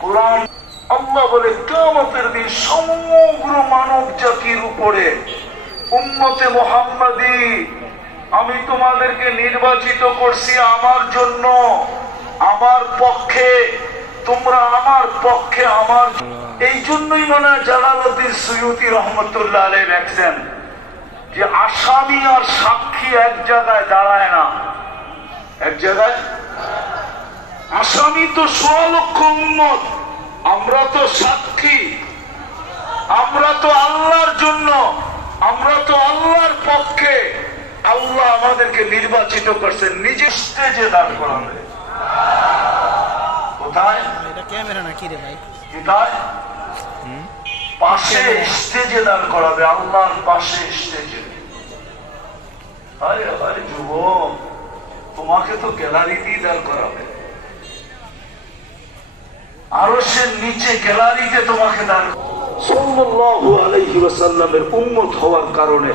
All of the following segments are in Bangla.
কোরআন আল্লাহ বলে কিয়ামতের দিন সমগ্র মানব জাতির উপরে উম্মতে মুহাম্মাদি আমি তোমাদেরকে নির্বাচিত করছি আমার জন্য, আমার পক্ষে, তোমরা আমার পক্ষে, আমার এই জন্যই মনে হয় জালালউদ্দিন সুয়ুতী রহমতুল্লাহ আলাইহি লেখছেন যে আসামি আর সাক্ষী এক জায়গায় দাঁড়ায় না। এক জায়গায় আসামি তো ১৬ লক্ষ উম্মত, আমরা তো সাক্ষী, আমরা তো আল্লাহর জন্য, আমরা তো আল্লাহর পক্ষে। আল্লাহ আমাদেরকে নির্বাচিত করছেন, নিজে স্টেজে দাঁড় করাবে। কোথায়? এটা ক্যামেরা নাকি রে ভাই? কোথায়? পাশে স্টেজে দাঁড় করাবে, আল্লাহর পাশে স্টেজে। আরে আরে যুবক, তোমাকে তো গ্যালারিতেই দাঁড় করাবে, আরশের নিচে গ্যালারিতে তোমাকে দাঁড়। সাল্লাল্লাহু আলাইহি ওয়াসাল্লামের উম্মত হওয়ার কারণে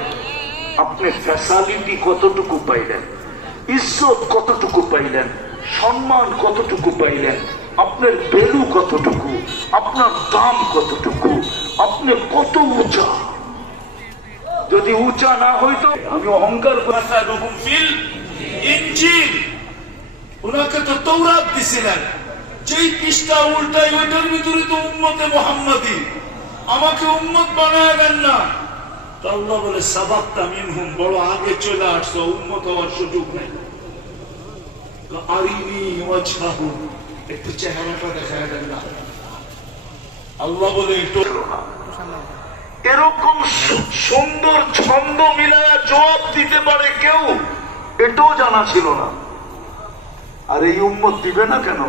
আপনি ফ্যাসিলিটি কতটুকু পাইলেন, ইজ্জত কতটুকু পাইলেন, সম্মান কতটুকু পাইলেন, আপনার ভ্যালু কতটুকু, আপনার দাম কতটুকু, আপনি কত উঁচা। যদি উঁচা না হইতো, আমি অহংকার করতাম। ইনজিল ওনাকে তো তৌরাত দিছিলেন, যেই পৃষ্ঠা উল্টাই ওইটার ভিতরে তো উম্মতে মুহাম্মাদি, আমাকে উম্মত বানায় দেন না। আল্লাহ বলে সাবাক্তা মিনহুম, বড় আগে চলে আসছো, উম্মত হওয়ার সুযোগ নেই। আরিনি ওয়াজহাহু, একটু চেহারাটা দেখায় দেন না। আল্লাহ বলে একটু এরকম সুন্দর ছন্দ মিলায়া জবাব দিতে পারে কেউ, এটাও জানা ছিল না। আর এই উম্মত দিবে না কেন?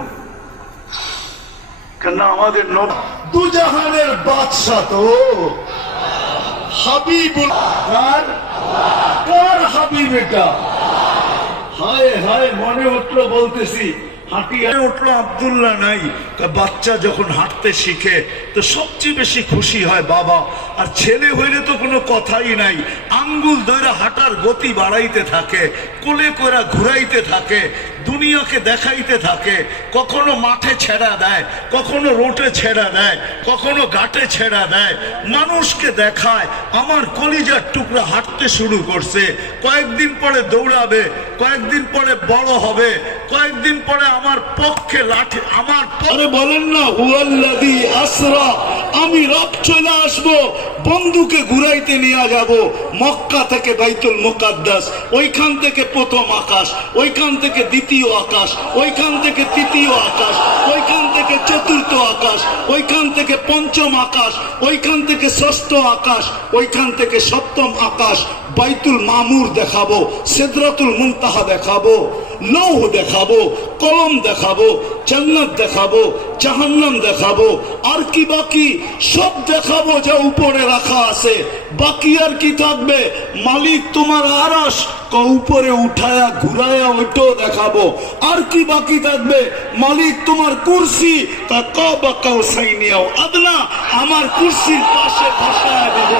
কেন আমাদের দু জাহানের বাদশা তো হাবিবুল, কার হাবিব এটা? হায় হায়, মনে উঠলো, বলতেছি হাঁটিয়ে উঠলো আব্দুল্লাহ নাই। বাচ্চা যখন হাঁটতে শিখে তো সবচেয়ে বেশি খুশি হয় বাবা, আর ছেলে হইলে তো কোনো কথাই নাই, আঙ্গুল ধরে হাঁটার গতি বাড়াইতে থাকে, কোলে করে ঘুরাইতে থাকে, দুনিয়াকে দেখাইতে থাকে। কখনো মাঠে ছেড়া দেয়, কখনো রোটে ছেড়া দেয়, কখনো ঘাটে ছেড়া দেয়, মানুষকে দেখায়। আমার কলিজার টুকরা হাঁটতে শুরু করছে, কয়েকদিন পরে দৌড়াবে, কয়েকদিন পরে বড় হবে, কয়েকদিন পরে আমার পক্ষে লাঠি। আমার পরে বলেন না হুয়াল্লাযী আসরা, আমি রব চলে আসবো, বন্ধুকে ঘুরাইতে নিয়ে যাব মক্কা থেকে বাইতুল মুকাদ্দাস, ওইখান থেকে প্রথম আকাশ, ওইখান থেকে দ্বিতীয় আকাশ, ওইখান থেকে তৃতীয় আকাশ, ওইখান থেকে চতুর্থ আকাশ, ওইখান থেকে পঞ্চম আকাশ, ওইখান থেকে ষষ্ঠ আকাশ, ওইখান থেকে সপ্তম আকাশ। বাইতুল মামুর দেখাবো, সিদরাতুল মুনতাহা দেখাবো, লৌহ দেখাবো, কলম দেখাবো, জান্নাত দেখাবো, জাহান্নাম দেখাবো, আর কি বাকি সব দেখাবো যা উপরে রাখা আছে। বাকি আর কি থাকবে? মালিক তোমার আরশ উপরে উঠায়া ঘুরায়া ওইটাও দেখাবো। আর কি বাকি থাকবে? মালিক তোমার কুরসি আদনা, আমার কুরসির পাশে বসায়া দেব।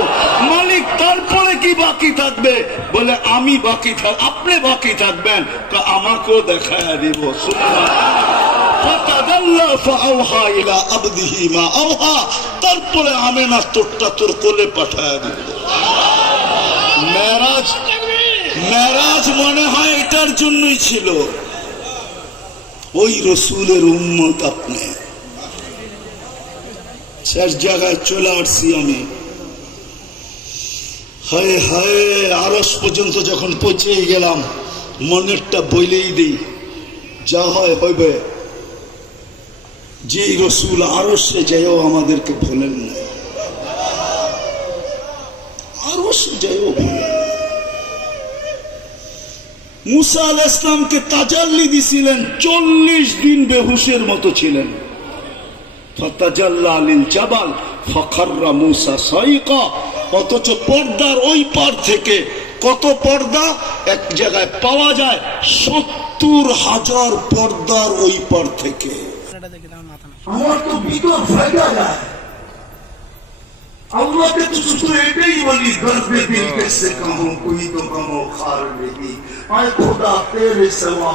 মালিক তারপরে কি বাকি থাকবে? বলে আমি বাকি থাক, আপনি বাকি থাকবেন, আমাকেও দেখায়া দিব। তারপরে আমেনা তোরটা তোর কোলে পাঠায়া দিব। মেরাজ মনে হয় এটার জন্যই ছিল। ওই রসুলের উম্মত আপনি, শেষ জায়গায় চলে আসছি আমি। হায় হায়, আরশ পর্যন্ত যখন পৌঁছে গেলাম, মনেরটা বইলেই দিই, যা হয় হইবে। যে রসুল আরশে যাইও আমাদেরকে ভুলেন না, আরশে যাইও ভুলেন। মুসা আলাইহিস সালামকে তাজাল্লি দিছিলেন, 40 দিন বেহুশের মতো ছিলেন। ফাতাজাল্লা লিল জাবাল ফাখাররা মুসা সাইকা। অথচ পর্দার ওই পার থেকে, কত পর্দা এক জায়গায় পাওয়া যায়, 70,000 পর্দার ওই পার থেকে। আমার তো ভিতর ফায়দা যায়। আল্লাহকে তো শুধু এটাই বলি, গর্বে দিল कैसे कहूं, कोई तो गमो खार लेगी, आए खुदा तेरे सिवा